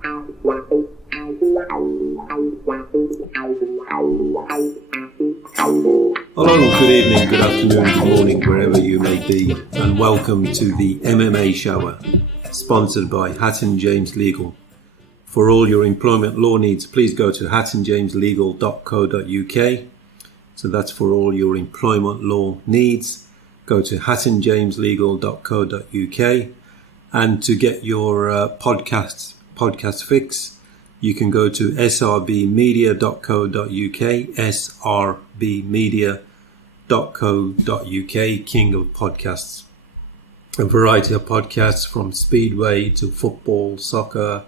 Hello, good evening, good afternoon, good morning, wherever you may be, and welcome to the MMA Shower, sponsored by Hatton James Legal. For all your employment law needs, please go to hattonjameslegal.co.uk. So that's for all your employment law needs. Go to hattonjameslegal.co.uk. And to get your podcast fix, you can go to srbmedia.co.uk, srbmedia.co.uk, king of podcasts. A variety of podcasts from speedway to football, soccer,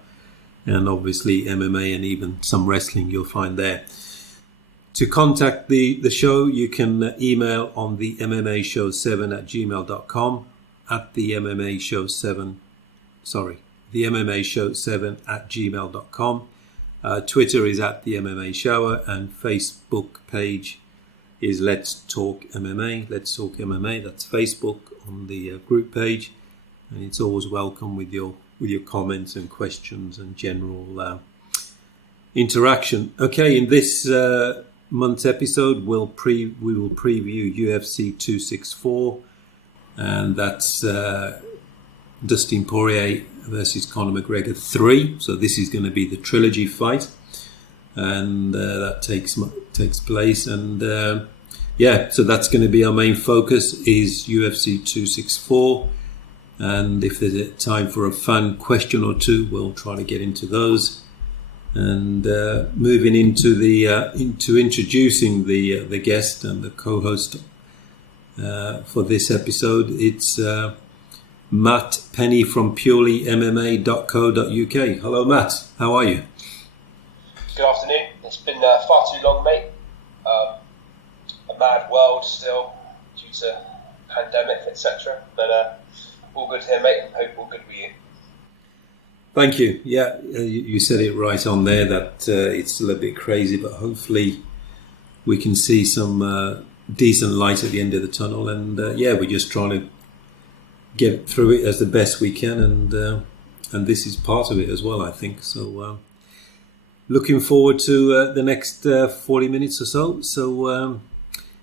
and obviously MMA and even some wrestling you'll find there. To contact the show, you can email on the MMA Show7 at gmail.com, at the MMA Show7 at gmail.com. Twitter is at the MMA Shower, and Facebook page is Let's Talk MMA. Let's Talk MMA. That's Facebook on the group page, and it's always welcome with your comments and questions and general interaction. Okay, in this month's episode, we will preview UFC 264, and that's Dustin Poirier versus Conor McGregor 3. So this is going to be the Trilogy fight, and that takes place. And so that's going to be our main focus is UFC 264. And if there's time for a fun question or two, we'll try to get into those. And moving into introducing the guest and the co-host for this episode, it's Matt Penny from purelymma.co.uk. Hello, Matt. How are you? Good afternoon. It's been far too long, mate. A mad world still due to pandemic, etc. But all good here, mate. Hope all good with you. Thank you. Yeah, you said it right on there that it's still a bit crazy, but hopefully we can see some decent light at the end of the tunnel. And we're just trying to get through it as the best we can, and this is part of it as well, I think. So looking forward to the next 40 minutes or so. So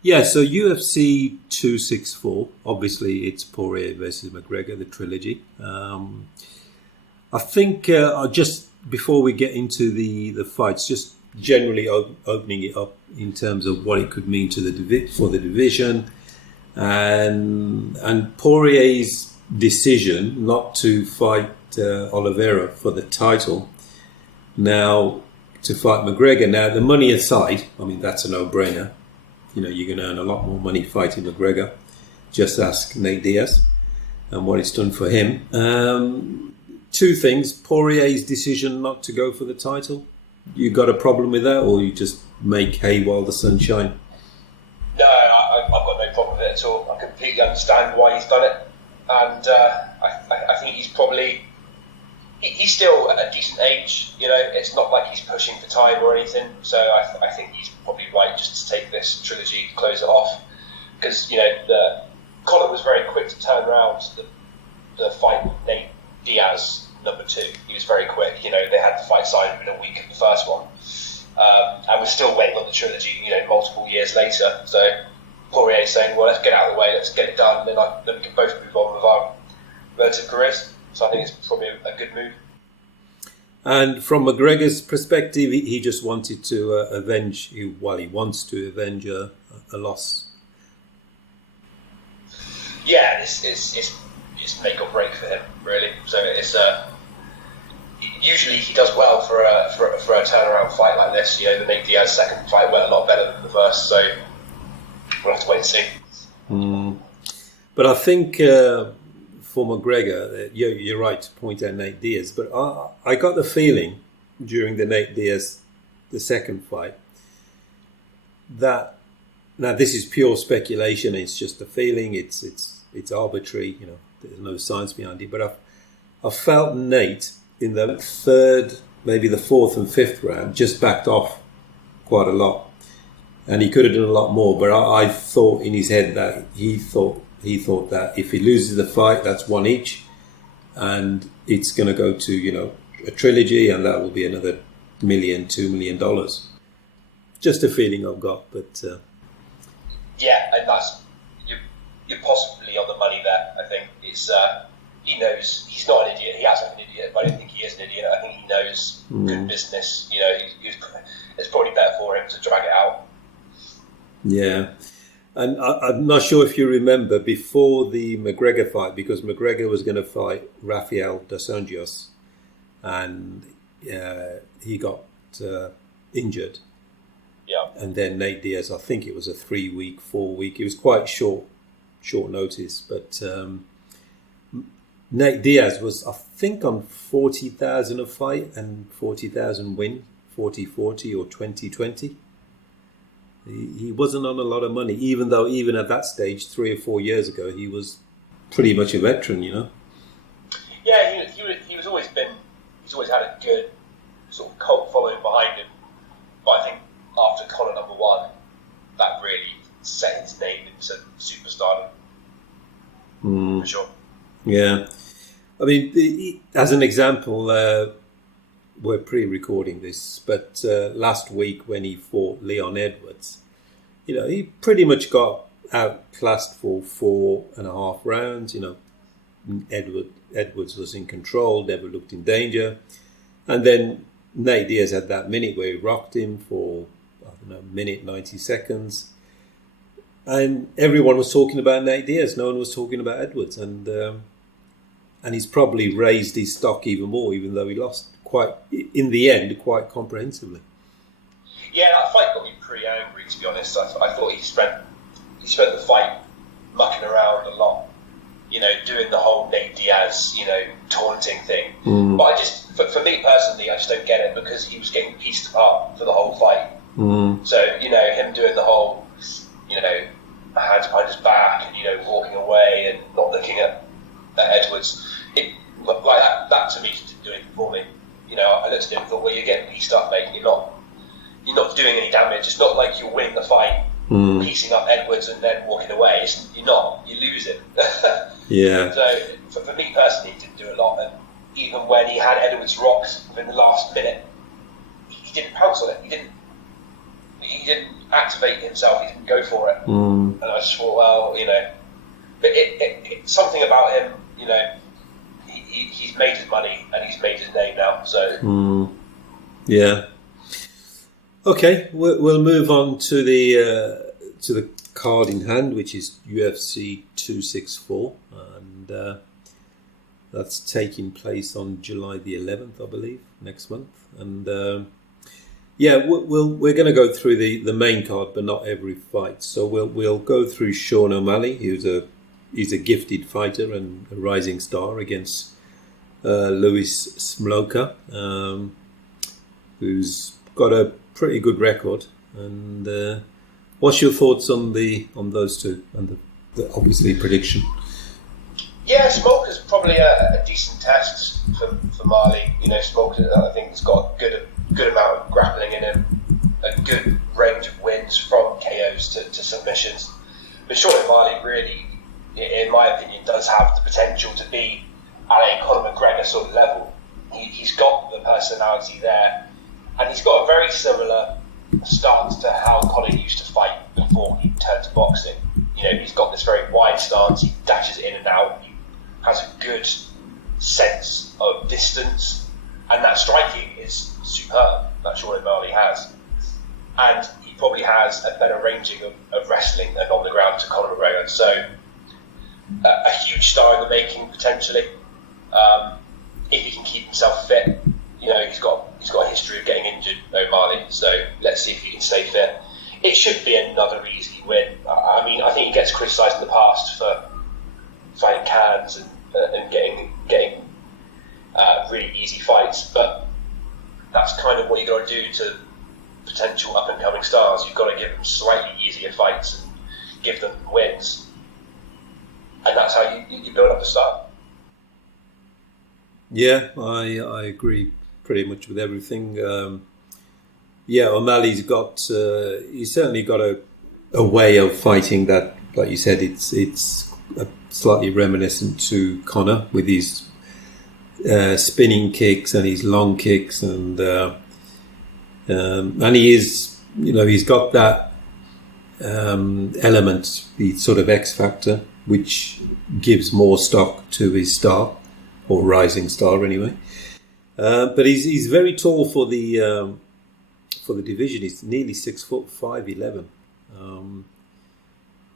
UFC 264, obviously it's Poirier versus McGregor, the trilogy. I think just before we get into the fights, just generally opening it up in terms of what it could mean to for the division, and Poirier's decision not to fight Oliveira for the title, now to fight McGregor. Now, the money aside, I mean, that's a no-brainer. You know, you're going to earn a lot more money fighting McGregor. Just ask Nate Diaz and what it's done for him. Two things: Poirier's decision not to go for the title. You got a problem with that, or you just make hay while the sun shines? No, I've got no problem with it at all. I completely understand why he's done it, and I think he's probably he's still at a decent age. You know, it's not like he's pushing for time or anything. So I think he's probably right just to take this trilogy, close it off, because Conor was very quick to turn around the fight with Nate Diaz number 2. He was very quick. You know, they had the fight signed within a week of the first one, and we're still waiting on the trilogy. You know, multiple years later. So Poirier saying, "Well, let's get out of the way, let's get it done, then we can both move on with our relative careers." So I think it's probably a good move. And from McGregor's perspective, he just wanted to avenge. He wants to avenge a loss. Yeah, it's make or break for him, really. So it's usually he does well for a turnaround fight like this. You know, the Nate Diaz second fight went a lot better than the first, so we'll have to wait and see. But I think for McGregor, you're right to point out Nate Diaz, but I got the feeling during the Nate Diaz, the second fight, that, now this is pure speculation, it's just a feeling, it's arbitrary, you know, there's no science behind it, but I felt Nate in the third, maybe the fourth and fifth round just backed off quite a lot, and he could have done a lot more, but I thought in his head that he thought that if he loses the fight, that's one each, and it's going to go to, you know, a trilogy, and that will be another $2 million. Just a feeling I've got, but yeah, and that's you're possibly on the money there. I think it's he knows he's not an idiot. He acts like an idiot, but I don't think he is an idiot. I think he knows good business. You know, it's probably better for him to drag it out. Yeah. And I'm not sure if you remember before the McGregor fight, because McGregor was going to fight Rafael dos Anjos, and he got injured. Yeah. And then Nate Diaz, I think it was a 3-week, 4-week. It was quite short notice, but Nate Diaz was, I think, on 40,000 a fight and 40,000 win, 40-40 or 20-20. He wasn't on a lot of money, even though even at that stage, 3 or 4 years ago, he was pretty much a veteran, you know. Yeah, he's always had a good sort of cult following behind him. But I think after Conor #1, that really set his name into superstardom. For sure. Yeah. I mean, as an example, we're pre-recording this, but last week when he fought Leon Edwards, you know, he pretty much got outclassed for 4.5 rounds. You know, Edwards was in control, never looked in danger. And then Nate Diaz had that minute where he rocked him for, I don't know, minute, 90 seconds. And everyone was talking about Nate Diaz. No one was talking about Edwards. And he's probably raised his stock even more, even though he lost in the end, quite comprehensively. Yeah, that fight got me pretty angry, to be honest. I thought he spent the fight mucking around a lot, you know, doing the whole Nate Diaz, you know, taunting thing. But I just, for me personally, I just don't get it, because he was getting pieced apart for the whole fight. So, you know, him doing the whole, you know, hands behind his back and, you know, walking away and not looking at Edwards, like that to me just didn't do anything for me. You know, I looked at him and thought, well, you're getting pieced up, mate. You're not doing any damage. It's not like you're winning the fight, piecing up Edwards and then walking away. You're not. You lose it. Yeah. So for me personally, he didn't do a lot. And even when he had Edwards rocked within the last minute, he didn't pounce on it. He didn't activate himself. He didn't go for it. And I just thought, well, you know, but it something about him, you know. He's made his money and he's made his name now. So yeah. Okay, we'll move on to the card in hand, which is UFC 264, and that's taking place on July the 11th, I believe, next month. And we're going to go through the main card, but not every fight. So we'll go through Sean O'Malley, he's a gifted fighter and a rising star, against Louis Smolka, who's got a pretty good record. And what's your thoughts on those two and the obviously prediction? Yeah, Smolka's probably a decent test for Marley. You know, Smolka, I think, has got a good amount of grappling in him, a good range of wins from KOs to submissions. But Sean O'Malley really, in my opinion, does have the potential to be at a Conor McGregor sort of level. He's got the personality there, and he's got a very similar stance to how Conor used to fight before he turned to boxing. You know, he's got this very wide stance, he dashes in and out, he has a good sense of distance, and that striking is superb, that Sean O'Malley has. And he probably has a better ranging of wrestling and on the ground to Conor McGregor. So, a huge star in the making, potentially. If he can keep himself fit, you know, he's got a history of getting injured, O'Malley. So let's see if he can stay fit. It should be another easy win. I mean, I think he gets criticised in the past for fighting cans and getting really easy fights, but that's kind of what you got to do to potential up and coming stars. You've got to give them slightly easier fights and give them wins, and that's how you build up a star. Yeah, I agree pretty much with everything. O'Malley's got he's certainly got a way of fighting that, like you said, it's slightly reminiscent to Conor with his spinning kicks and his long kicks, and he is, he's got that element, the sort of X factor, which gives more stock to his star, or rising star anyway. But he's very tall for the division. He's nearly 6'5", 11,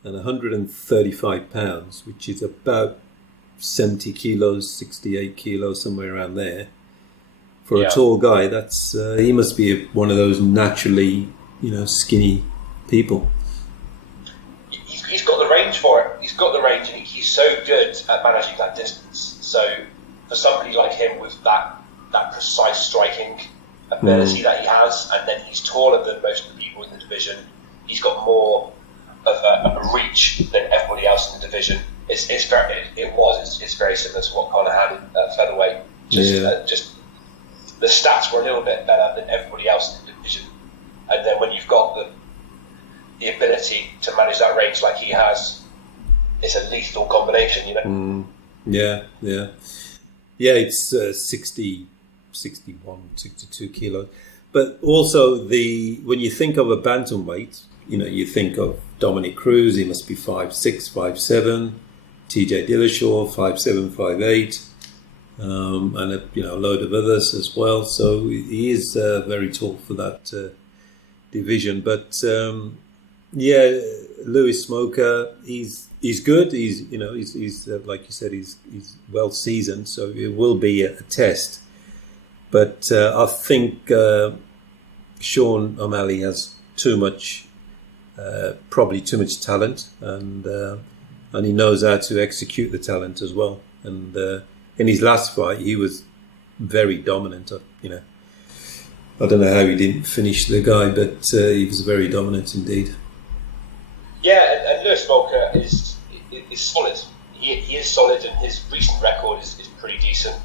and 135 pounds, which is about 70 kilos, 68 kilos, somewhere around there. For a tall guy, that's he must be one of those naturally, skinny people. He's got the range for it. He's got the range, and he's so good at managing that distance. So for somebody like him with that precise striking ability that he has, and then he's taller than most of the people in the division, he's got more of a reach than everybody else in the division. It's very similar to what Conor had at featherweight. Just the stats were a little bit better than everybody else in the division, and then when you've got the ability to manage that range like he has, it's a lethal combination, Yeah. It's 60, 61, 62 kilos. But also when you think of a bantamweight, you think of Dominic Cruz. He must be 5'6", 5'7". TJ Dillashaw 5'7", 5'8", and a load of others as well. So he is very tall for that division. But Lewis Smoker, he's good. He's like you said, he's well seasoned. So it will be a test. But I think Sean O'Malley has probably too much talent, and he knows how to execute the talent as well. And in his last fight, he was very dominant. I don't know how he didn't finish the guy, but he was very dominant indeed. Yeah, and Lewis Smoker is solid. He is solid, and his recent record is pretty decent.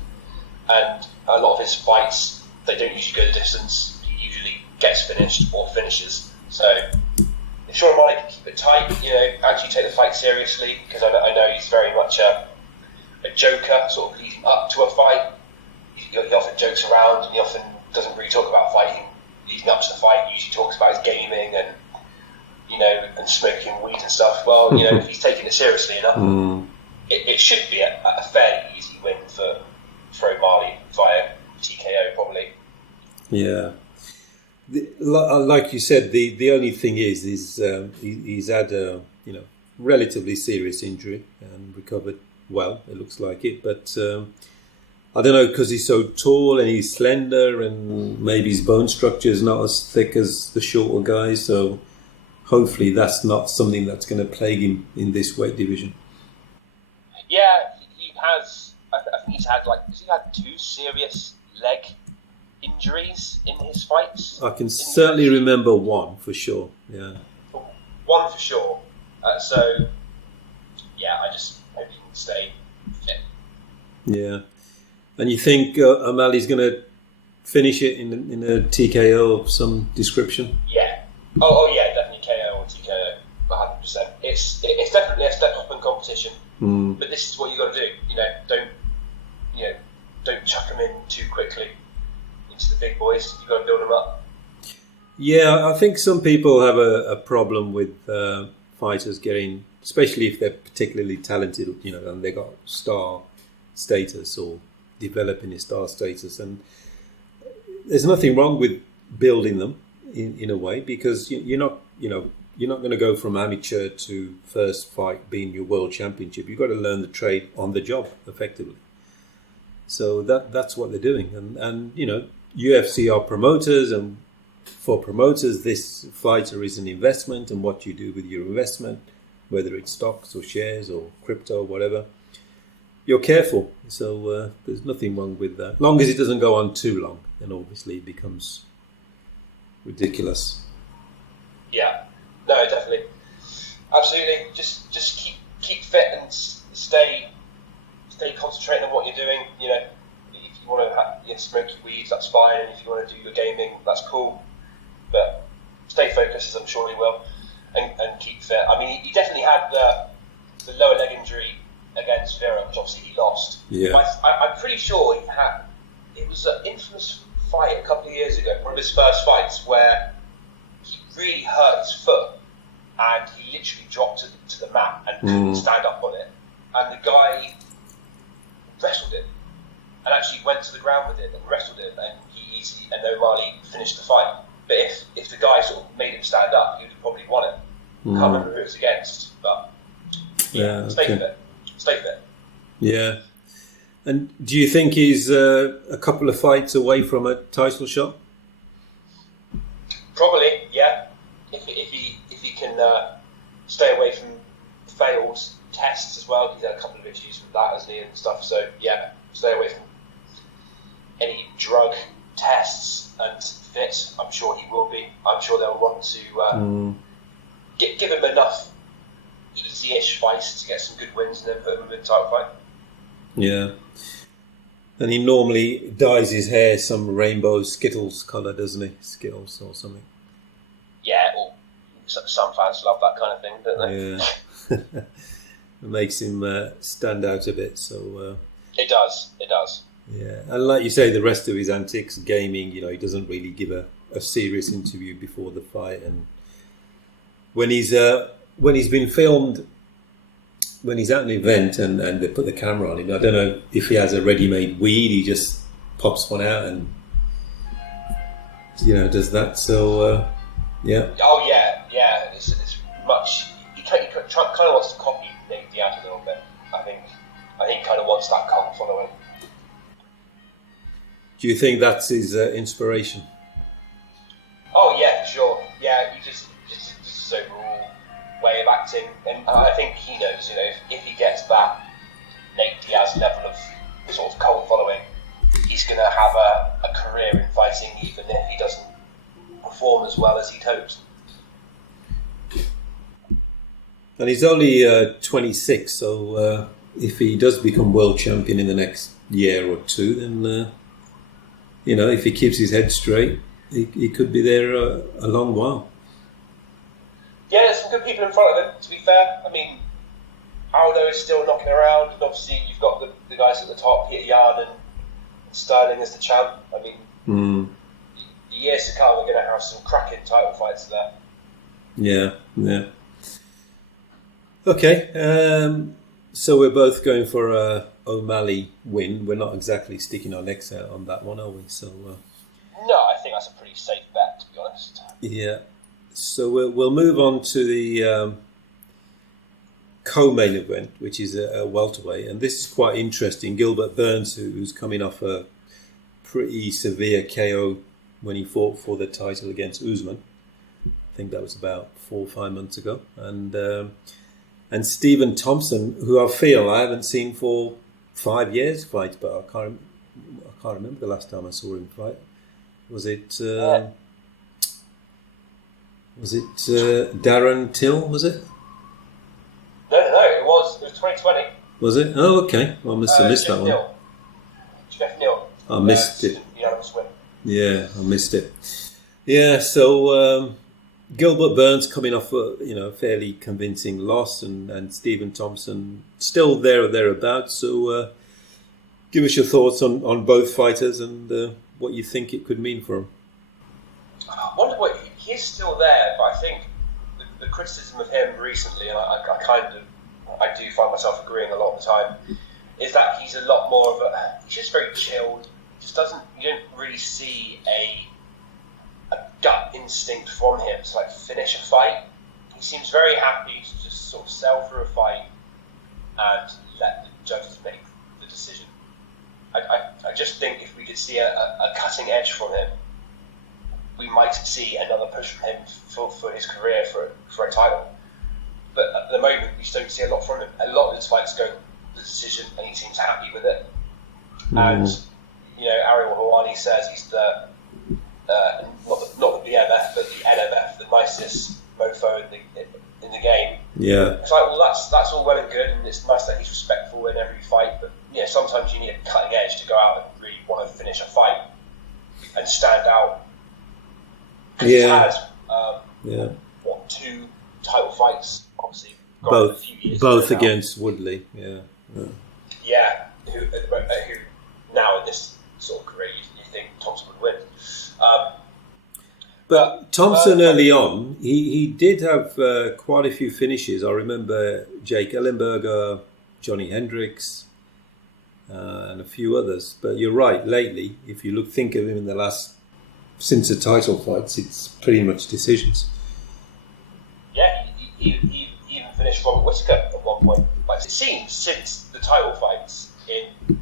And a lot of his fights, they don't usually go the distance. He usually gets finished or finishes. So if Sean O'Malley can keep it tight, actually take the fight seriously, because I know he's very much a joker, sort of leading up to a fight. He often jokes around, and he often doesn't really talk about fighting leading up to the fight. He usually talks about his gaming and smoking weed and stuff. Well, if he's taking it seriously enough, it should be a fairly easy win for O'Malley via TKO, probably. Yeah. Like you said, the only thing is he's had a relatively serious injury and recovered well. It looks like it, but I don't know, because he's so tall and he's slender, and maybe his bone structure is not as thick as the shorter guys. So hopefully that's not something that's going to plague him in this weight division. Yeah, he has. I think he's had has he had 2 serious leg injuries in his fights? I can certainly remember one for sure. Yeah, one for sure. I just hope he can stay fit. Yeah, and you think O'Malley's going to finish it in a TKO of some description? Yeah. Oh yeah, definitely KO or TKO, 100%. It's definitely a step up in competition. But this is what you got to do. Don't chuck them in too quickly into the big boys. You got to build them up. Yeah, I think some people have a problem with fighters getting, especially if they're particularly talented, and they got star status or developing a star status. And there's nothing wrong with building them in a way, because you're not going to go from amateur to first fight being your world championship. You've got to learn the trade on the job effectively. So that's what they're doing. And UFC are promoters, and for promoters, this fighter is an investment, and what you do with your investment, whether it's stocks or shares or crypto or whatever, you're careful. So there's nothing wrong with that. Long as it doesn't go on too long, then obviously it becomes ridiculous. Yeah, no, definitely, absolutely. Just keep fit and stay concentrating on what you're doing. If you want to smoke your weeds, that's fine, and if you want to do your gaming, that's cool. But stay focused, as I'm sure he will, and keep fit. I mean, he definitely had the lower leg injury against Vera, which obviously he lost. Yeah. But I'm pretty sure it was an infamous fight a couple of years ago, one of his first fights, where he really hurt his foot and he literally dropped it to the mat and couldn't stand up on it. And the guy wrestled him and actually went to the ground with him and wrestled him, and O'Malley finished the fight. But if the guy sort of made him stand up, he would have probably won it. I can't remember who it was against, but stay fit. Yeah. And do you think he's a couple of fights away from a title shot? Probably, yeah. If he can stay away from failed tests as well. He's had a couple of issues with that, hasn't he, and stuff. So yeah, stay away from any drug tests and fit. I'm sure he will be. I'm sure they'll want to give him enough easy-ish fights to get some good wins and then put him in a title fight. Yeah. And he normally dyes his hair some rainbow Skittles colour, doesn't he? Skittles or something. Yeah, or some fans love that kind of thing, don't they? Yeah. It makes him stand out a bit. So It does. Yeah, and like you say, the rest of his antics, gaming, he doesn't really give a serious interview before the fight. And when he's been filmed, when he's at an event and they put the camera on him, I don't know if he has a ready-made weed. He just pops one out and does that. So yeah. Oh yeah. It's much. He kind of wants to copy Nate Diaz a little bit. I think he kind of wants that cult following. Do you think that's his inspiration? Oh yeah, for sure. Yeah, he just his overall way of acting, and I think he knows. If he gets that Nate Diaz level of sort of cult following, he's going to have a career in fighting, even if he doesn't perform as well as he'd hoped. And he's only 26, so if he does become world champion in the next year or two, then if he keeps his head straight, he could be there a long while. Yeah, there's some good people in front of him, to be fair. I mean, Aldo is still knocking around, and obviously you've got the guys at the top, Peter Yan and Sterling as the champ. I mean, the years to come, we're going to have some cracking title fights there. Yeah. Okay, so we're both going for a O'Malley win. We're not exactly sticking our necks out on that one, are we? So no, I think that's a pretty safe bet, to be honest. Yeah. So we'll move on to the co-main event, which is a welterweight, and this is quite interesting. Gilbert Burns, who's coming off a pretty severe KO when he fought for the title against Usman. I think that was about 4 or 5 months ago, and Stephen Thompson, who I haven't seen for 5 years fight, but I can't remember the last time I saw him fight. Was it Darren Till? Was it? No. It was 2020. Was it? Oh, okay. Well, I must have missed that one. Jeff Neal. I missed it. Unanimous win. Yeah, I missed it. Yeah, so Gilbert Burns coming off a fairly convincing loss, and Stephen Thompson still there or thereabouts. So give us your thoughts on both fighters and what you think it could mean for them. I wonder what he is still there, but I think the criticism of him recently, and I do find myself agreeing a lot of the time, is that he's a lot more of he's just very chilled. You don't really see a gut instinct from him to finish a fight. He seems very happy to just sort of sell through a fight and let the judges make the decision. I just think if we could see a cutting edge from him, we might see another push from him for his career for a title. But at the moment, we just don't see a lot from him. A lot of his fights go the decision, and he seems happy with it. And Ariel Helwani says he's the not the BMF, but the NMF, the nicest mofo in the game. Yeah. It's well, that's all well and good, and it's nice that he's respectful in every fight. But sometimes you need a cutting edge to go out and really want to finish a fight and stand out. He's had 2 title fights, obviously. Both against Woodley. Yeah. Yeah, who now in this sort of career you think Thompson would win. But Thompson early on, he did have quite a few finishes. I remember Jake Ellenberger, Johnny Hendricks, and a few others. But you're right. Lately, if you think of him in the since the title fights, it's pretty much decisions. Yeah, he even finished Robert Whittaker at one point. But it seems since the title fights in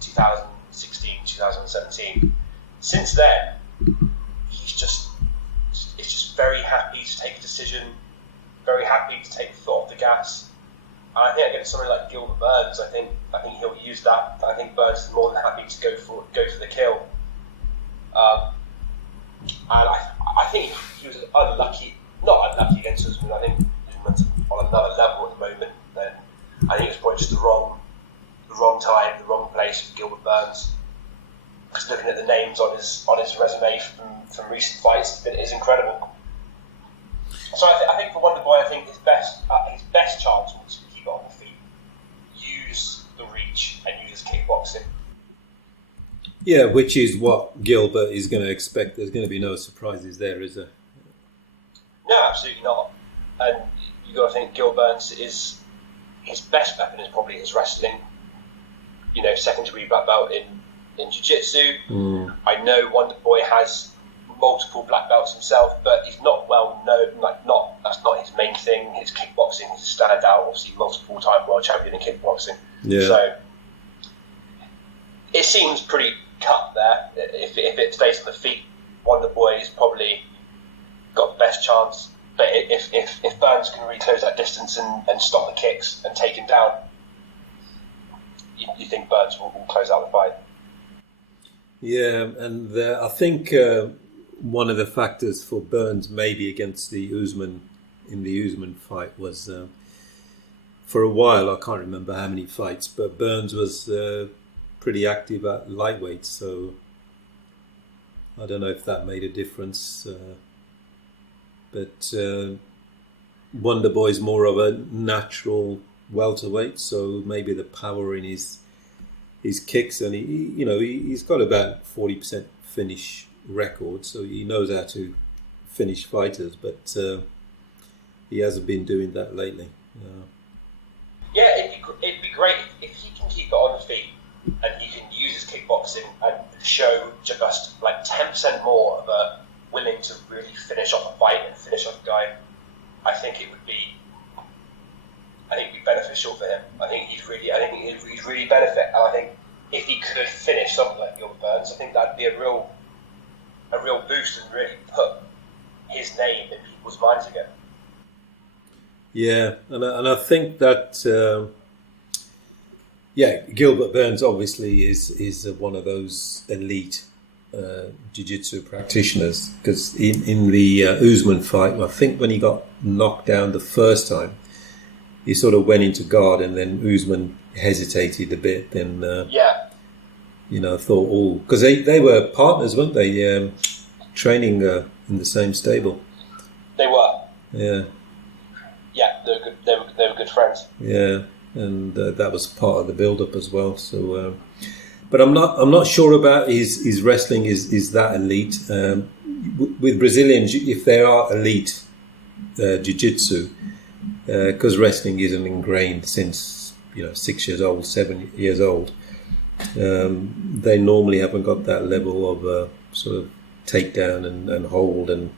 2016, 2017, since then he's just very happy to take a decision, very happy to take the foot off the gas. And I think against somebody like Gilbert Burns, I think he'll use that. I think Burns is more than happy to go for the kill. And I think he was not unlucky against Usman. I think Usman's on another level at the moment. Then I think it's probably just the wrong time, the wrong place for Gilbert Burns. Because looking at the names on his resume from recent fights, it is incredible. So I think for Wonderboy, I think his best chance was to keep it on the feet, use the reach, and use kickboxing. Yeah, which is what Gilbert is going to expect. There's going to be no surprises there, is there? No, absolutely not. And you got to think Gilbert is his best weapon is probably his wrestling. Second degree black belt in jiu-jitsu. I know Wonderboy has multiple black belts himself, but he's not well known. That's not his main thing. His kickboxing is a standout. Obviously, multiple time world champion in kickboxing. Yeah. So it seems pretty cut there. If it stays on the feet, Wonderboy is probably got the best chance. But if Burns can really close that distance and stop the kicks and take him down, you think Burns will close out the fight. Yeah, and I think one of the factors for Burns maybe against the Usman in the Usman fight was for a while, I can't remember how many fights, but Burns was pretty active at lightweight, so I don't know if that made a difference. But Wonderboy's more of a natural welterweight, so maybe the power in his kicks, and he's got about 40% finish record, so he knows how to finish fighters, but he hasn't been doing that lately. Yeah, it'd be great if he can keep it on the feet and he can use his kickboxing and show just like 10% more of a willing to really finish off a fight and finish off a guy. I think it would be beneficial for him. I think he'd really benefit. And I think if he could finish something like Gilbert Burns, I think that'd be a real boost and really put his name in people's minds again. Yeah, and I think that Gilbert Burns obviously is one of those elite jiu-jitsu practitioners, because in the Usman fight, I think when he got knocked down the first time, he sort of went into guard, and then Usman hesitated a bit. Then thought, because they were partners, weren't they? Training in the same stable. They were. Yeah. Yeah, they were good friends. Yeah, and that was part of the build-up as well. So, but I'm not sure about his wrestling is that elite. With Brazilians, if they are elite jiu-jitsu, because wrestling isn't ingrained since 6 years old, 7 years old, they normally haven't got that level of sort of takedown and hold and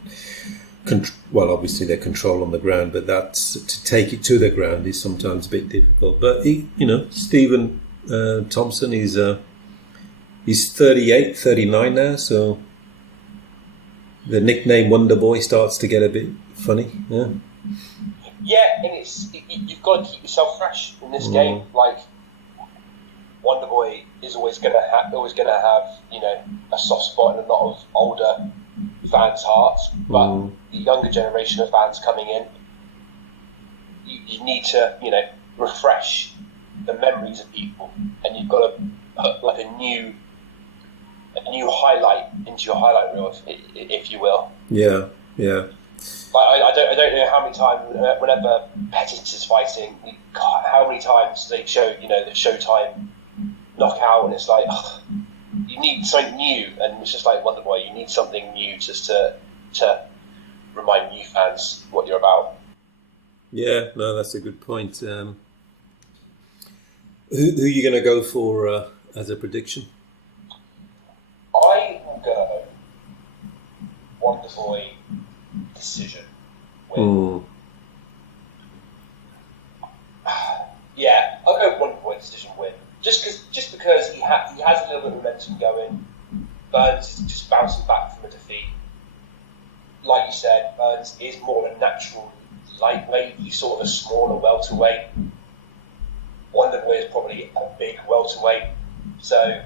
obviously their control on the ground, but that's to take it to the ground is sometimes a bit difficult. But Stephen Thompson, he's 38, 39 now, so the nickname Wonder Boy starts to get a bit funny. Yeah, and you've got to keep yourself fresh in this game. Like Wonder Boy is always going to have a soft spot in a lot of older fans' hearts, but the younger generation of fans coming in, you need to refresh the memories of people, and you've got to put like a new highlight into your highlight reel, if you will. Yeah. I don't know how many times, whenever Pettis is fighting, God, how many times they've showed, the Showtime knockout, and it's like, you need something new, and it's just like Wonderboy, you need something new just to remind new fans what you're about. Yeah, no, that's a good point. Who are you going to go for as a prediction? I will go Wonderboy decision win. Yeah, I'll go Wonderboy decision win. Just because he has a little bit of momentum going. Burns is just bouncing back from a defeat. Like you said, Burns is more of a natural lightweight. He's sort of a smaller welterweight. Wonderboy is probably a big welterweight. So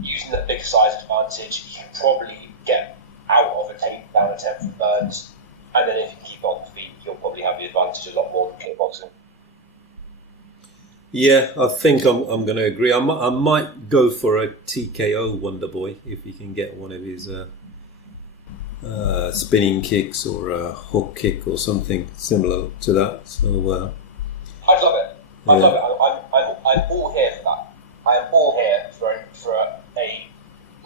using that big size advantage, he can probably get out of a takedown attempt from Burns. And then if he keep on the feet, he'll probably have the advantage a lot more than kickboxing. Yeah, I think I'm going to agree. I might go for a TKO Wonderboy if he can get one of his spinning kicks or a hook kick or something similar to that. So I'd love it. I love it. I'm all here for that. I am all here for a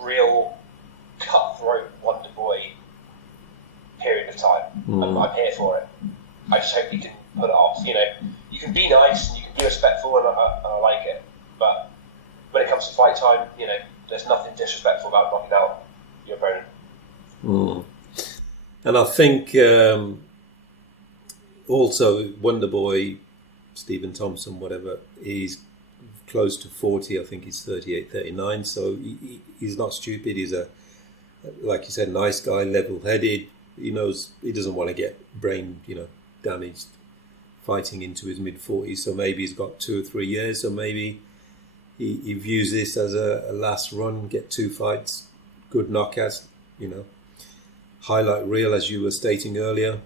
real cutthroat Wonderboy period of time. I'm here for it. I just hope you can put it off. You can be nice and you can be respectful, and I like it. But when it comes to fight time, there's nothing disrespectful about knocking out your opponent. And I think also Wonderboy, Stephen Thompson, whatever, he's close to 40. I think he's 38, 39. So he's not stupid. He's like you said, nice guy, level-headed. He knows he doesn't want to get brain, damaged fighting into his mid-40s. So maybe he's got 2 or 3 years. So maybe he views this as a last run, get 2 fights, good knockouts, highlight reel, as you were stating earlier,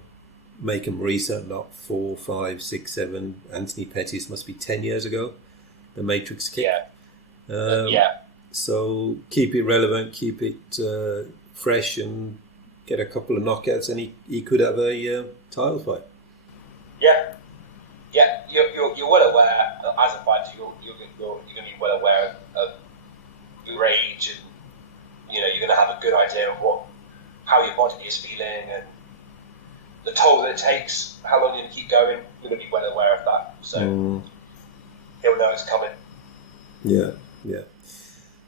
make them recent, not 4, 5, 6, 7. Anthony Pettis must be 10 years ago, the Matrix kick. Yeah. So keep it relevant, keep it fresh, and get a couple of knockouts, and he could have a title fight. Yeah. You're well aware, as a fighter, you're going to be well aware of your age, and you're going to have a good idea of how your body is feeling and the toll that it takes, how long you're going to keep going. You're going to be well aware of that, so he'll know it's coming. Yeah.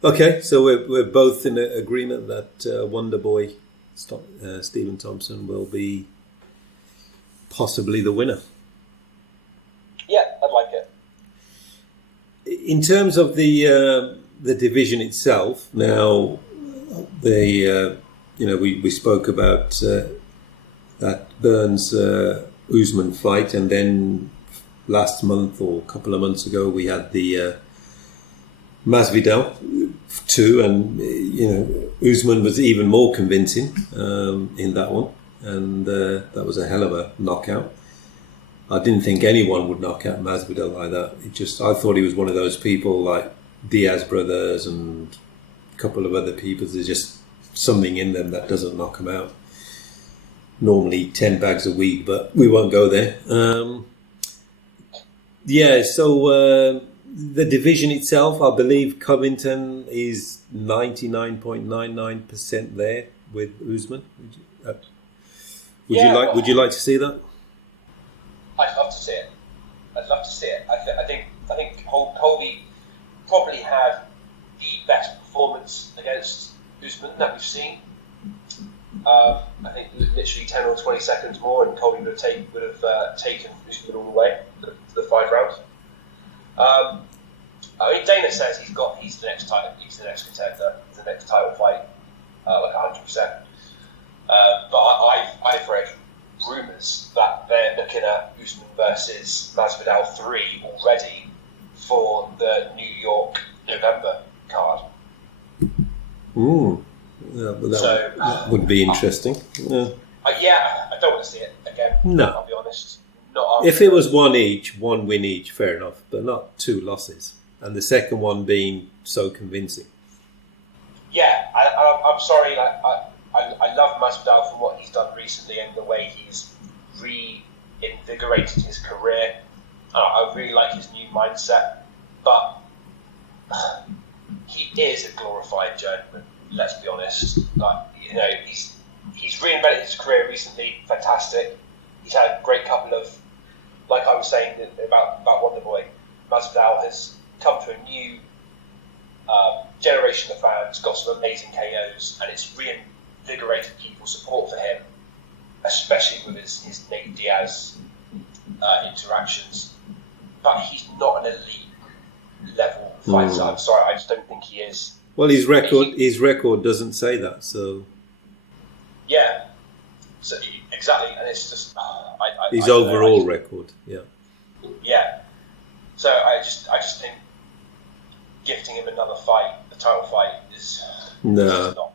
Okay, so we're both in agreement that Wonderboy Stephen Thompson will be possibly the winner. Yeah, I'd like it. In terms of the division itself, now we spoke about that Burns Usman fight, and then last month or a couple of months ago we had the Masvidal 2, and Usman was even more convincing in that one, and that was a hell of a knockout. I didn't think anyone would knock out Masvidal like that. I thought he was one of those people like Diaz brothers and a couple of other people. There's just something in them that doesn't knock them out. Normally 10 bags a week, but we won't go there. So the division itself, I believe Covington is 99.99% there with Usman. Would you like to see that? I'd love to see it. I think Colby probably had the best performance against Usman that we've seen. I think literally 10 or 20 seconds more, and Colby would have taken Usman all the way to the 5 rounds. Dana says he's the next title. He's the next contender. He's the next title fight, like 100%. But I've read rumours that they're looking at Usman versus Masvidal 3 already for the New York November card. Ooh, yeah, but that would be interesting. I don't want to see it again. No, I'll be honest. If it was one win each, fair enough, but not 2 losses, and the second one being so convincing. Yeah, I'm sorry. I I love Masvidal for what he's done recently and the way he's reinvigorated his career. I really like his new mindset, but he is a glorified journeyman. Let's be honest. Like, you know, he's reinvented his career recently. Fantastic. He's had a great couple of, like I was saying about Wonderboy. Masvidal has come to a new generation of fans, got some amazing KOs, and it's reinvigorated people's support for him, especially with his Nate Diaz interactions. But he's not an elite level fighter. I'm sorry, I just don't think he is. Well, his record doesn't say that, so yeah. So exactly, and it's just his overall record, yeah. Yeah. So I just think gifting him another fight, the title fight, is not.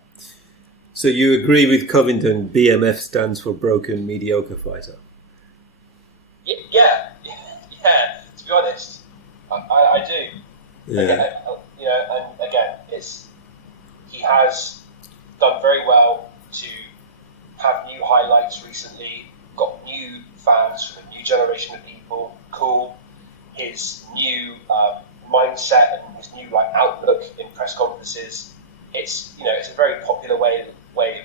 So you agree with Covington? BMF stands for broken mediocre fighter. Yeah. To be honest, I do. Yeah. Again, you know, and again, he has done very well to have new highlights recently. Got new fans from a new generation of people. Cool. His new mindset and his new outlook in press conferences. It's a very popular way of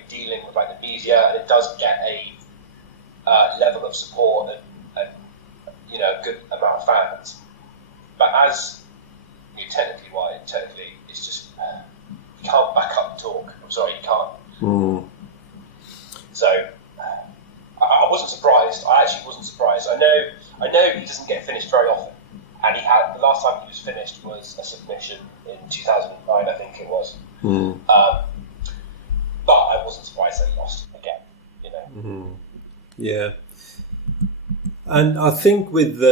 dealing with the media, and it does get a level of support and a good amount of fans. But as technically, it's just you can't back up and talk. I'm sorry, you can't. So I wasn't surprised. I actually wasn't surprised. I know he doesn't get finished very often, and the last time he was finished was a submission in 2009, I think it was. But I wasn't surprised that he lost again. Yeah, and I think with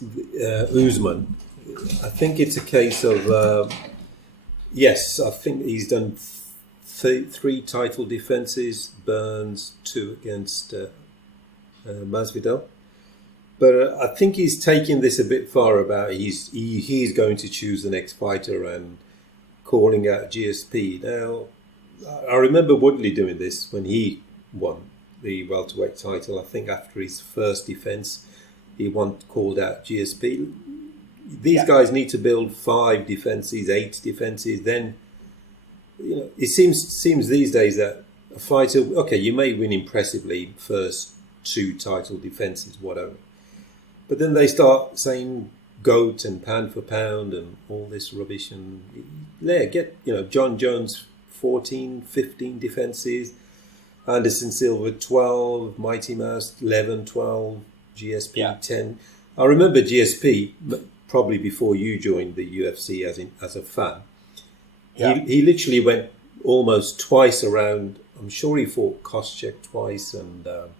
Usman, I think it's a case of yes, I think he's done 3 title defenses, Burns 2 against Masvidal. But I think he's taking this a bit far about he's going to choose the next fighter and calling out GSP. Now, I remember Woodley doing this when he won the welterweight title. I think after his first defense, he called out GSP. These guys need to build 5 defenses, 8 defenses. Then, it seems these days that a fighter, okay, you may win impressively first 2 title defenses, whatever. But then they start saying GOAT and pound for pound and all this rubbish. And John Jones 14, 15 defenses, Anderson Silva 12, Mighty Mouse 11, 12, GSP 10. I remember GSP probably before you joined the UFC as a fan. Yeah. He literally went almost twice around. I'm sure he fought Koscheck twice, and a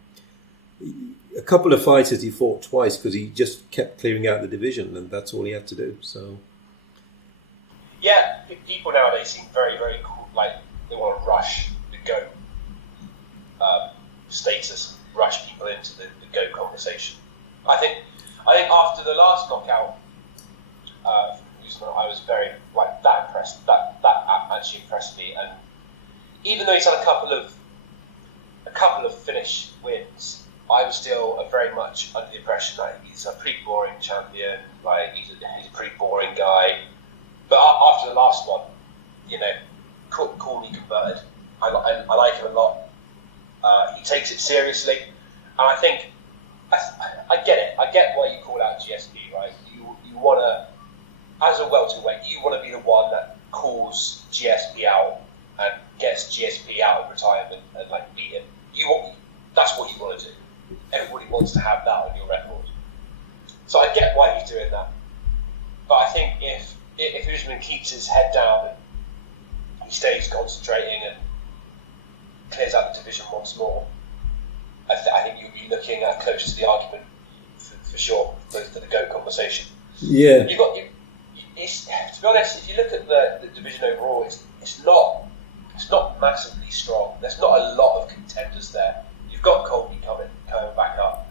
couple of fighters he fought twice because he just kept clearing out the division, and that's all he had to do. So, yeah, people nowadays seem very, very cool. Like they want to rush the GOAT status, rush people into the GOAT conversation. I think after the last knockout, I was very that impressed. That actually impressed me, and even though he's had a couple of finish wins, I was still very much under the impression that he's a pretty boring champion. He's a pretty boring guy. But after the last one, call me converted. I like him a lot. He takes it seriously, and I think I get it. I get why you call out GSP, right? You want to, as a welterweight, you want to be the one that calls GSP out and gets GSP out of retirement and beat him. That's what you want to do. Everybody wants to have that on your record. So I get why he's doing that. But I think if Usman keeps his head down and he stays concentrating and clears out the division once more, I think you'll be looking at closer to the argument for sure for the GOAT conversation. Yeah. To be honest, if you look at the division overall, it's not massively strong. There's not a lot of contenders there. You've got Colby coming back up,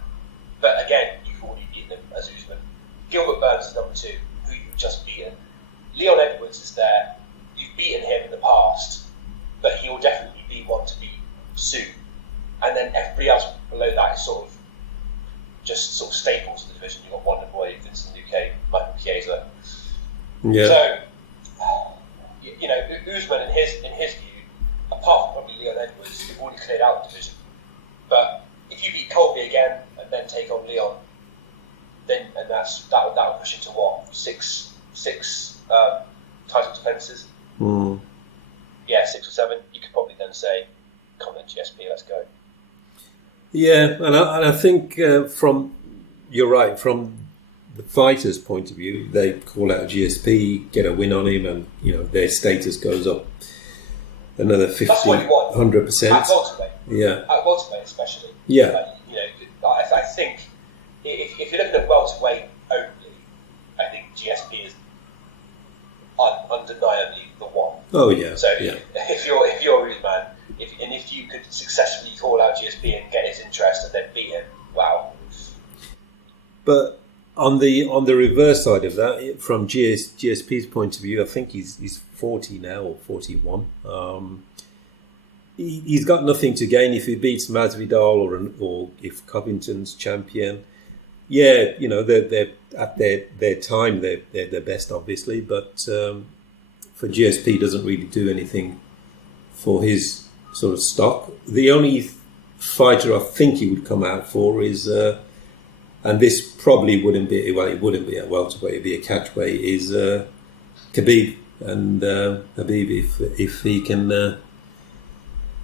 but again, you've already beaten him as Usman. Gilbert Burns is number 2, who you've just beaten. Leon Edwards is there. You've beaten him in the past, but he Yeah. So, Usman in his view, apart from probably Leon Edwards, you've already cleared out the division. But if you beat Colby again and then take on Leon, then that would push into what, six title defences. Yeah, 6 or 7. You could probably then say, come on, GSP, let's go. Yeah, and I think you're right, from the fighter's point of view, they call out GSP, get a win on him, and their status goes up another 50, 100%. At welterweight. Yeah. At welterweight especially. Yeah. I think if you're looking at welterweight only, I think GSP is undeniably the one. Oh yeah. So yeah. if you're Usman, if you could successfully call out GSP and get his interest and then beat him, wow. But on the reverse side of that, from GSP's point of view, I think he's 40 now or 41. He's got nothing to gain if he beats Masvidal or if Covington's champion. Yeah, they're at their time, they're the best, obviously, but for GSP, doesn't really do anything for his sort of stock. The only fighter I think he would come out for is, and this probably wouldn't be, well, it wouldn't be a welterweight, it'd be a catchweight, is Khabib. And Khabib, if he can,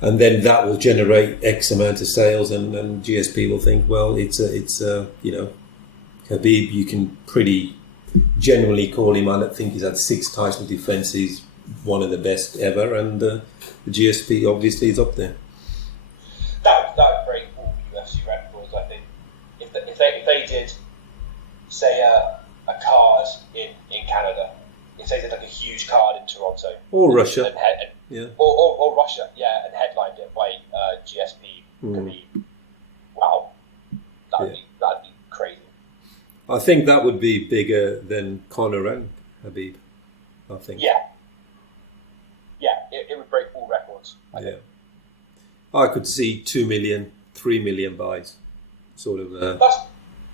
and then that will generate X amount of sales, and GSP will think, well, it's Khabib, you can pretty generally call him. I think he's had 6 title defences, one of the best ever, and the GSP obviously is up there. That would break all UFC records, I think. If they did, say, a card in Canada, if they did like a huge card in Toronto, or Russia, or Russia, yeah, and headlined it by GSP, Khabib, wow, that'd be crazy. I think that would be bigger than Conor and Khabib. I think. Yeah, it would break all records. I think. I could see 2 million, 3 million buys, sort of.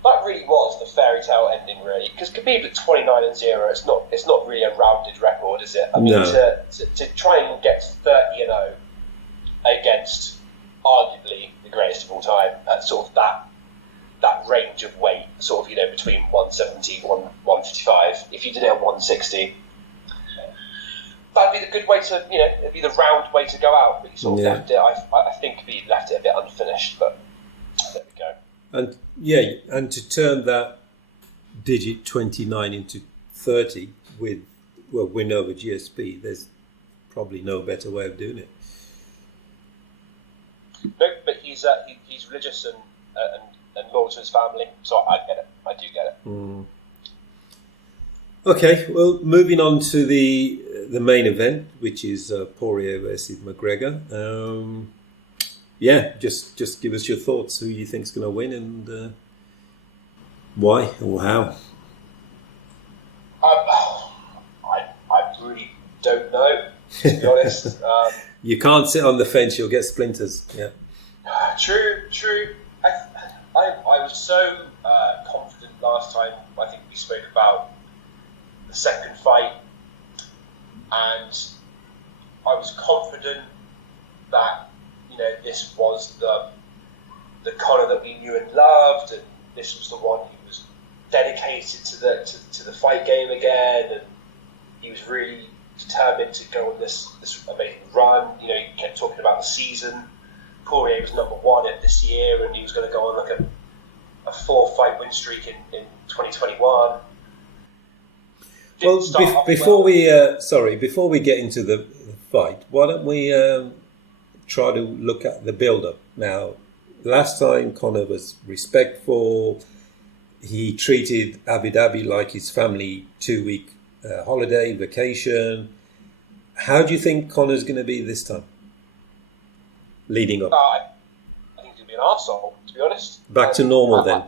That really was the fairy tale ending, really, because Khabib at 29-0, it's not really a rounded record, is it? I mean, to try and get 30-0 against arguably the greatest of all time at sort of that range of weight, sort of between 170 and 155. If you did it at 160, that'd be the good way to it'd be the round way to go out. But you sort of left it. I think Khabib left it a bit unfinished, but there we go. And to turn that digit 29 into 30 with win over GSP, there's probably no better way of doing it. No, but he's religious and loyal to his family, so I get it. I do get it. Okay, well, moving on to the main event, which is Poirier versus McGregor. Just give us your thoughts. Who you think's going to win and why or how? I really don't know, to be honest. You can't sit on the fence; you'll get splinters. Yeah. True. I was so confident last time. I think we spoke about the second fight, and I was confident that this was the Conor that we knew and loved, and this was the one who was dedicated to the fight game again, and he was really determined to go on this amazing run. He kept talking about the season. Poirier was number 1 this year, and he was going to go on like a 4-fight win streak in 2021. Well, before we get into the fight, why don't we try to look at the build-up? Now, last time Conor was respectful. He treated Abu Dhabi like his family 2-week holiday, vacation. How do you think Conor's going to be this time? Leading up. I think he'll be an arsehole, to be honest. Back to normal then.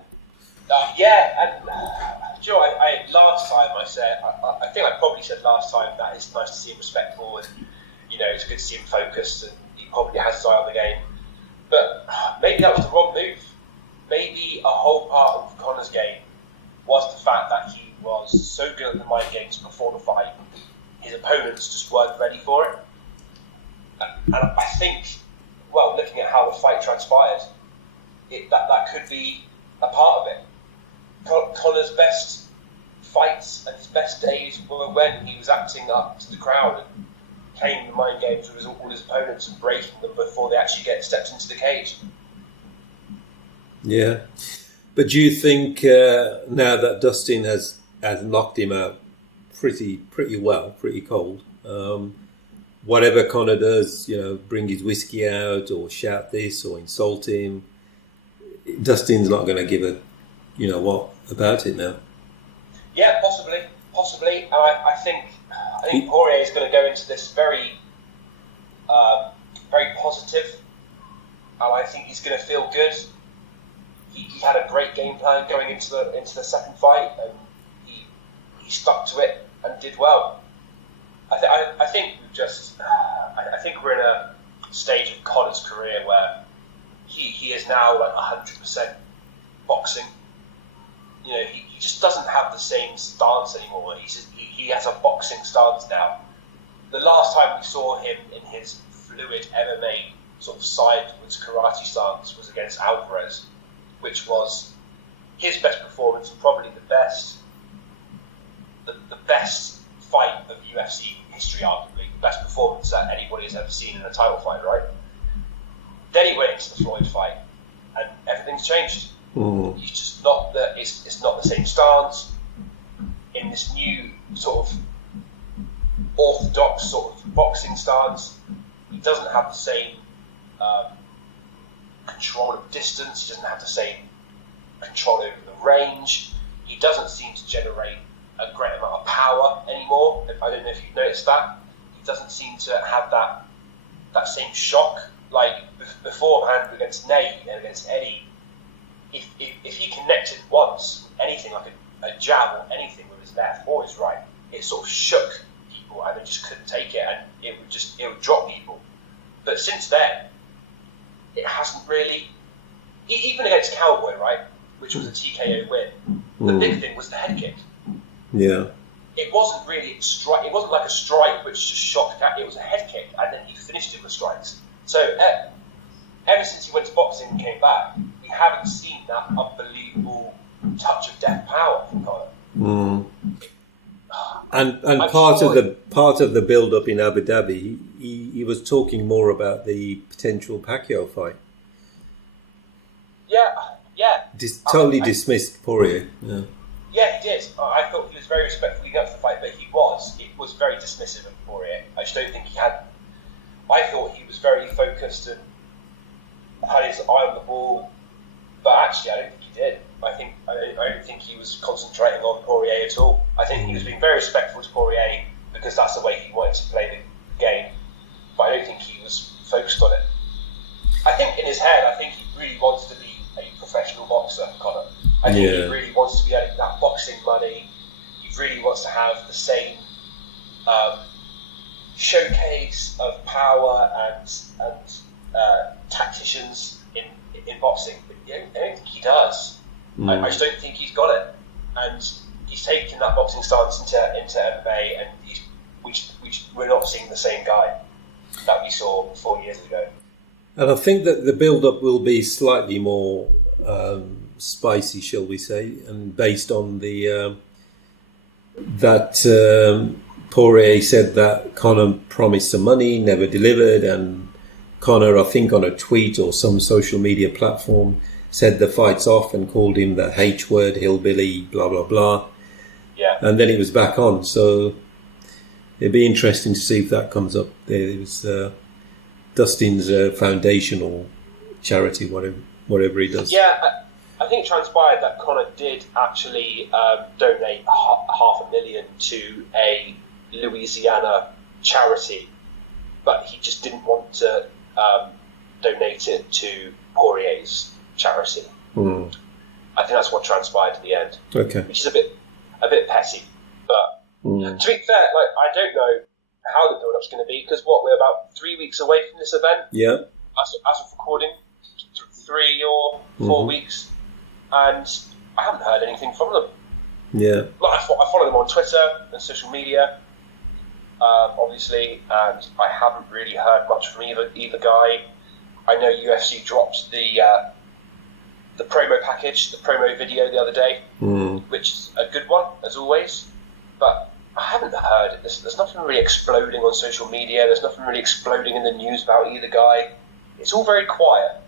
And last time I think I probably said last time that it's nice to see him respectful, and it's good to see him focused, and he probably has his eye on the game. But maybe that was the wrong move. Maybe a whole part of Conor's game was the fact that he was so good at the mind games before the fight, his opponents just weren't ready for it. And I think, well, looking at how the fight transpired, that could be a part of it. Conor's best fights and his best days were when he was acting up to the crowd and playing the mind games with all his opponents and breaking them before they actually stepped into the cage. Yeah. But do you think now that Dustin has knocked him out pretty well, pretty cold, whatever Conor does, bring his whiskey out or shout this or insult him, Dustin's not going to give a, what about it now? Yeah, possibly. I think Poirier is going to go into this very, very positive, and I think he's going to feel good. He had a great game plan going into the second fight, and he stuck to it and did well. I think we're in a stage of Conor's career where he is now like 100% boxing. He just doesn't have the same stance anymore. He has a boxing stance now. The last time we saw him in his fluid MMA sort of sideways karate stance was against Alvarez, which was his best performance and probably the best fight of UFC history, arguably the best performance that anybody has ever seen in a title fight, right? Then he went into the Floyd fight, and everything's changed. He's just not it's not the same stance in this new sort of orthodox sort of boxing stance. He doesn't have the same control of distance. He doesn't have the same control over the range. He doesn't seem to generate a great amount of power anymore. I don't know if you've noticed that. He doesn't seem to have that same shock like beforehand against Nate and against Eddie. If he connected once, anything like a jab or anything with his left or his right, it sort of shook people and they just couldn't take it, and it would drop people. But since then, it hasn't really. Even against Cowboy, right, which was a TKO win, the big thing was the head kick. Yeah. It wasn't really a strike. It wasn't like a strike which just shocked out. It was a head kick, and then he finished it with strikes. So ever since he went to boxing and came back, we haven't seen that unbelievable touch of death power from Conor. And part of the build up in Abu Dhabi, he was talking more about the potential Pacquiao fight. Yeah. Totally dismissed Poirier. Yeah, he did. I thought he was very respectful leading up to the fight, but it was very dismissive of Poirier. I just don't think he had. I thought he was very focused and had his eye on the ball, but actually I don't think he did. I don't think he was concentrating on Poirier at all. I think he was being very respectful to Poirier because that's the way he wanted to play the game, but I don't think he was focused on it. I think in his head, I think he really wants to be a professional boxer, Conor. I think he really wants to be earning that boxing money. He really wants to have the same showcase of power and tacticians in boxing. But I don't think he does. I just don't think he's got it. And he's taken that boxing stance into MMA, and we're not seeing the same guy that we saw 4 years ago. And I think that the build-up will be slightly more spicy, shall we say, and based on the Poirier said that Conor promised some money, never delivered, and Conor, I think on a tweet or some social media platform, said the fight's off and called him the H word, hillbilly, blah, blah, blah. Yeah. And then it was back on. So it'd be interesting to see if that comes up. There was Dustin's foundation or charity, whatever he does. Yeah, I think it transpired that Conor did actually donate $500,000 to a Louisiana charity, but he just didn't want to donate it to Poirier's charity. I think that's what transpired in the end. Okay. Which is a bit petty, but to be fair, I don't know how the build-up's going to be because we're about 3 weeks away from this event. Yeah. As of recording, 3 or 4 weeks, and I haven't heard anything from them. Yeah. Like I follow them on Twitter and social media, obviously, and I haven't really heard much from either guy. I know UFC dropped the promo package, the promo video the other day, which is a good one, as always. But I haven't heard it. There's nothing really exploding on social media. There's nothing really exploding in the news about either guy. It's all very quiet,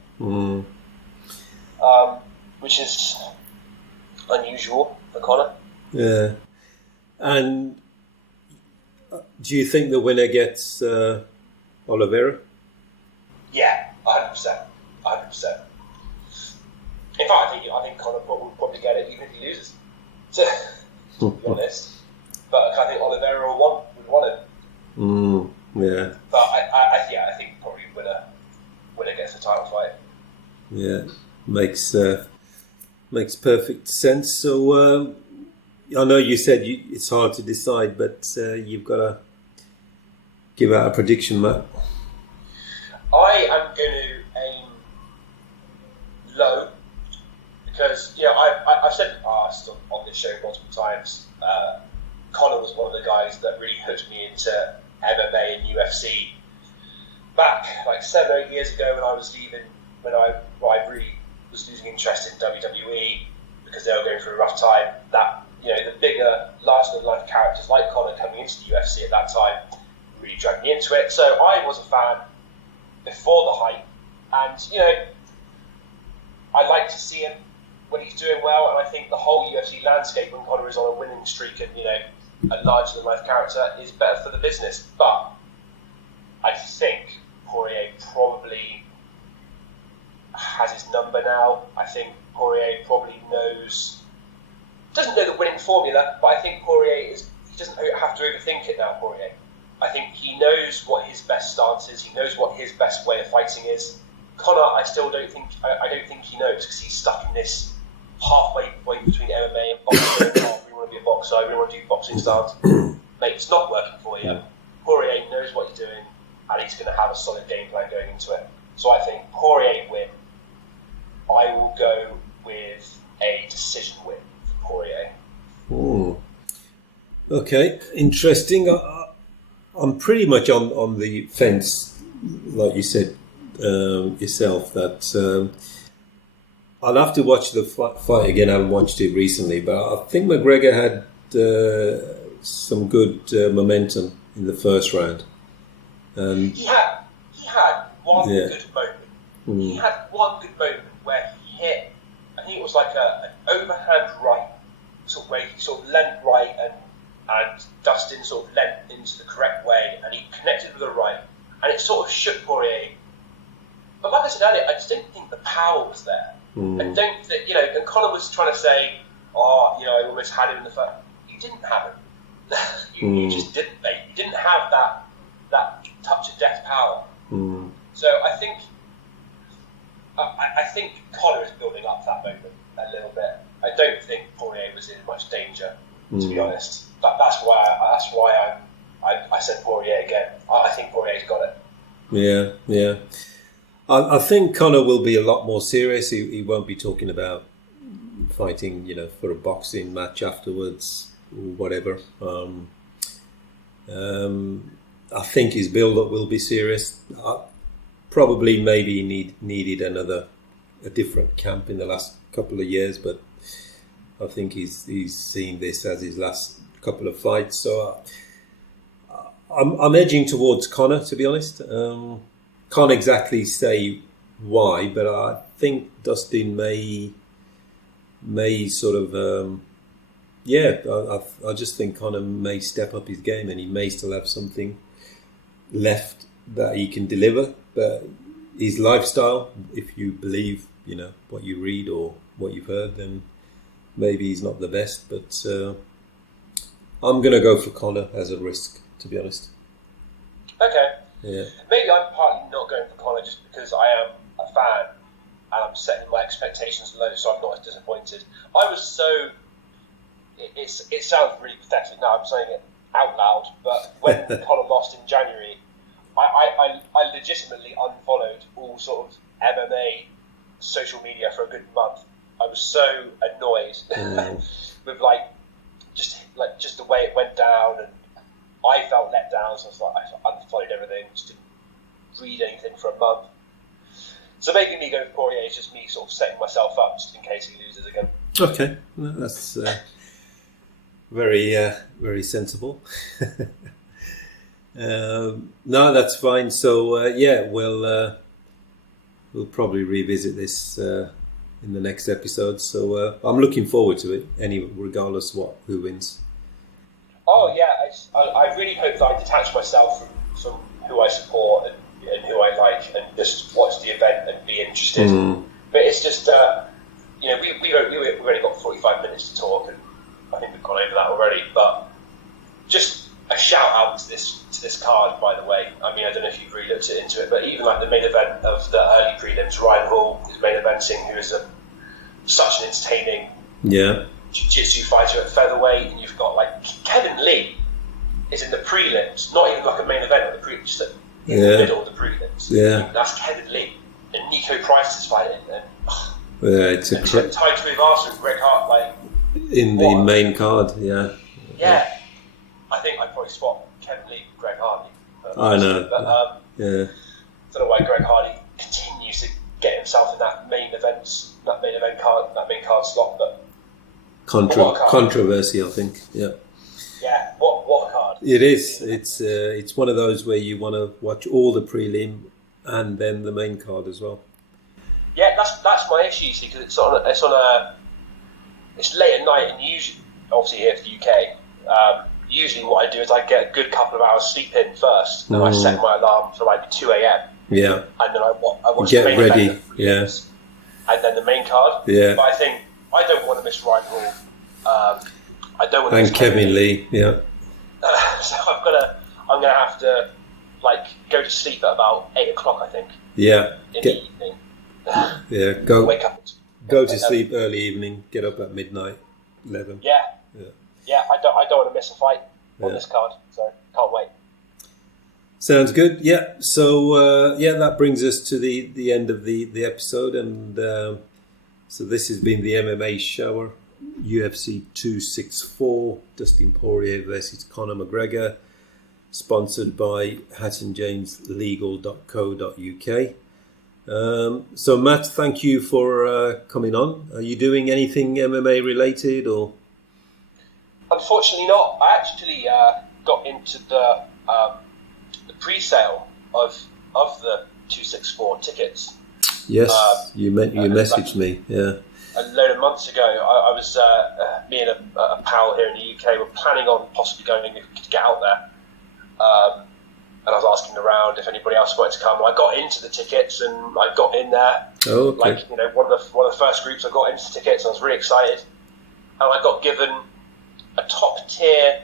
which is unusual for Conor. Yeah. And do you think the winner gets Oliveira? Yeah, 100%. 100%. In fact, I think Conor will probably get it even if he loses, to be honest. But I think Oliveira would want it. Yeah. But I think probably winner gets the title fight. Yeah, makes perfect sense. So I know you said it's hard to decide, but you've got to give out a prediction, Matt. I am going to aim low because I've said in the past on this show multiple times. Conor was one of the guys that really hooked me into MMA and UFC back like 7 or 8 years ago when I was leaving, when I really was losing interest in WWE because they were going through a rough time. That, the bigger, larger-than-life characters like Conor coming into the UFC at that time really dragged me into it. So I was a fan before the hype, and I like to see him when he's doing well, and I think the whole UFC landscape when Conor is on a winning streak and a larger-than-life character is better for the business. But I think Poirier probably has his number now. I think Poirier probably doesn't know the winning formula, but I think Poirier he doesn't have to overthink it now, Poirier. I think he knows what his best stance is. He knows what his best way of fighting is. Conor, I don't think he knows because he's stuck in this halfway point between MMA and boxing. Oh, we want to be a boxer. We want to do boxing stance. Mate, it's not working for you. Poirier knows what he's doing, and he's going to have a solid game plan going into it. So I think Poirier win. I will go with a decision win for Poirier. Okay, interesting. I'm pretty much on the fence, like you said yourself, that I'll have to watch the fight again. I haven't watched it recently, but I think McGregor had some good momentum in the first round. He had one good moment. He had one good moment where he hit, I think it was like an overhand right, sort of where he sort of leant right and Dustin sort of leant into the correct way, and he connected with the right, and it sort of shook Poirier. But like I said earlier, I just didn't think the power was there. I don't think, and Conor was trying to say, I almost had him in the first. You didn't have him. You just didn't, mate. You didn't have that touch of death power. So I think Conor is building up that moment a little bit. I don't think Poirier was in much danger, to be honest. But that's why I said Poirier again. I think Poirier's got it. Yeah. I think Conor will be a lot more serious. He won't be talking about fighting, for a boxing match afterwards or whatever. I think his build-up will be serious. Probably maybe needed a different camp in the last couple of years, but I think he's seen this as his last couple of fights. So I'm edging towards Conor, to be honest. Can't exactly say why, but I think Dustin may sort of I just think Conor may step up his game, and he may still have something left that he can deliver. But his lifestyle, if you believe what you read or what you've heard, then maybe he's not the best. But I'm gonna go for Conor as a risk, to be honest. Okay. Yeah. Maybe I'm partly not going for Conor just because I am a fan and I'm setting my expectations low, so I'm not as disappointed. I was so... It sounds really pathetic now, I'm saying it out loud, but when Conor lost in January, I legitimately unfollowed all sort of MMA social media for a good month. I was so annoyed with just the way it went down, and I felt let down. So I was like, I unfollowed everything, just didn't read anything for a month. So maybe me going for Poirier is just me sort of setting myself up just in case he loses again. Okay, well, that's very sensible. No, that's fine. So we'll probably revisit this in the next episode. So I'm looking forward to it, regardless who wins. Oh yeah, I really hope that I detach myself from who I support and who I like, and just watch the event and be interested. But it's just we've already got 45 minutes to talk, and I think we've gone over that already. But just a shout out to this card, by the way. I mean, I don't know if you've really looked into it, but even like the main event of the early prelims, Ryan Hall is main eventing, who is such an entertaining jiu-jitsu fighter at featherweight, and you've got like Kevin Lee is in the prelims, not even like a main event of the prelims, just in the middle of the prelims. Yeah, that's Kevin Lee, and Nico Price is fighting, and it's a Tai Tuivasa and Greg Hart like in the main card. Yeah. I think I'd probably swap Kevin Lee and Greg Hardy. I know. But, I don't know why Greg Hardy continues to get himself in that main card slot. But controversy, I think. Yeah. Yeah. What a card! It is. It's one of those where you want to watch all the prelim and then the main card as well. Yeah, that's my issue. See, because it's late at night, and usually, obviously here for the UK. Usually what I do is I get a good couple of hours sleep in first, and I set my alarm for like 2 a.m. Yeah. And then I watch get the main ready. event, and then the main card. Yeah. But I think I don't want to miss Ryan Hall. I don't want to miss Kevin Lee. Yeah. So I'm gonna have to like go to sleep at about 8 o'clock, I think. Yeah. In the evening. Yeah. Wake up. Go to sleep early evening. Get up at midnight. 11. Yeah. Yeah, I don't want to miss a fight on this card, so can't wait. Sounds good. Yeah. So that brings us to the end of the episode, and so this has been the MMA Shower, UFC 264, Dustin Poirier versus Conor McGregor, sponsored by hattonjameslegal.co.uk. So Matt, thank you for coming on. Are you doing anything MMA related or? Unfortunately not. I actually got into the pre-sale of the 264 tickets. Yes, you messaged me. Yeah, a load of months ago. I was me and a pal here in the UK were planning on possibly going if we could get out there. And I was asking around if anybody else wanted to come. I got into the tickets and I got in there. Oh, okay. Like one of the first groups I got into the tickets. I was really excited, and I got given the top tier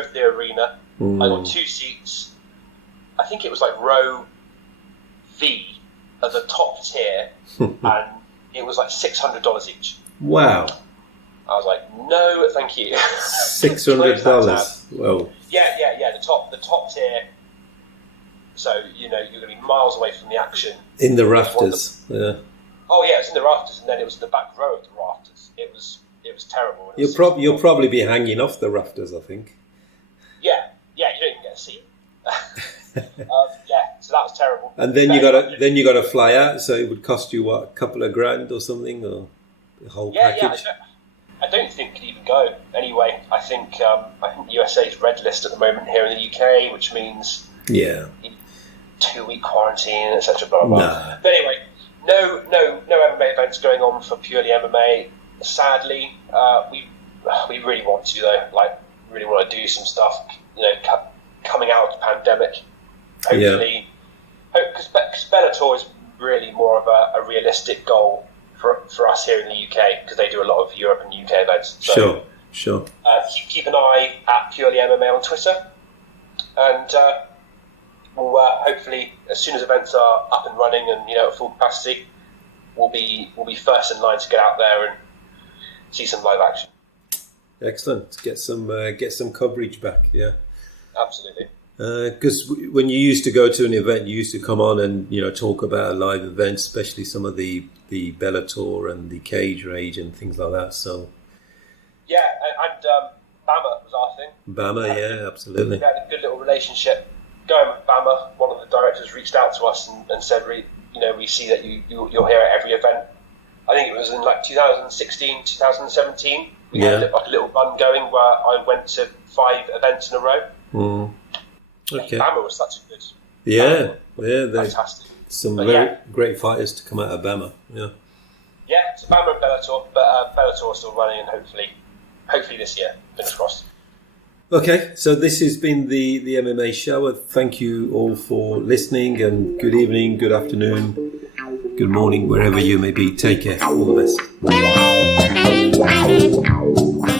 of the arena. I got 2 seats. I think it was like row V of the top tier, and it was like $600 each. Wow! I was like, no, thank you. $600. Whoa! Yeah. The top tier. So you're going to be miles away from the action. In the rafters. Yeah. Oh yeah, it was in the rafters, and then it was the back row of the rafters. It was terrible. You'll probably be hanging off the rafters, I think. Yeah, you don't even get a seat. So that was terrible. And then you got to fly out, so it would cost you what, a couple of grand or something, or the whole package. I don't think it could even go anyway. I think the USA's red list at the moment here in the UK, which means 2-week quarantine, etc. Blah blah. Nah. But anyway, no MMA events going on for purely MMA. Sadly, we really want to though. Like, really want to do some stuff. Coming out of the pandemic. Hopefully, because Bellator is really more of a realistic goal for us here in the UK, because they do a lot of Europe and UK events. So, sure. Keep an eye at Purely MMA on Twitter, and we'll hopefully, as soon as events are up and running and at full capacity, we'll be first in line to get out there and see some live action. Excellent. Get some coverage back. Yeah. Absolutely. Because when you used to go to an event, you used to come on and talk about a live event, especially some of the Bellator and the Cage Rage and things like that. So yeah, and Bama was our thing. Bama, yeah, absolutely. We had a good little relationship going with Bama. One of the directors reached out to us and said, we see that you're here at every event. I think it was in like 2016, 2017. We had like a little run going where I went to 5 events in a row. Mm. Okay. Bama was such a good. Fantastic. Some very great fighters to come out of Bama. Yeah. Yeah, so Bama and Bellator, but Bellator is still running, and hopefully this year. Fingers crossed. Okay, so this has been the MMA Shower. Thank you all for listening, and good evening, good afternoon, good morning, wherever you may be. Take care. All the best.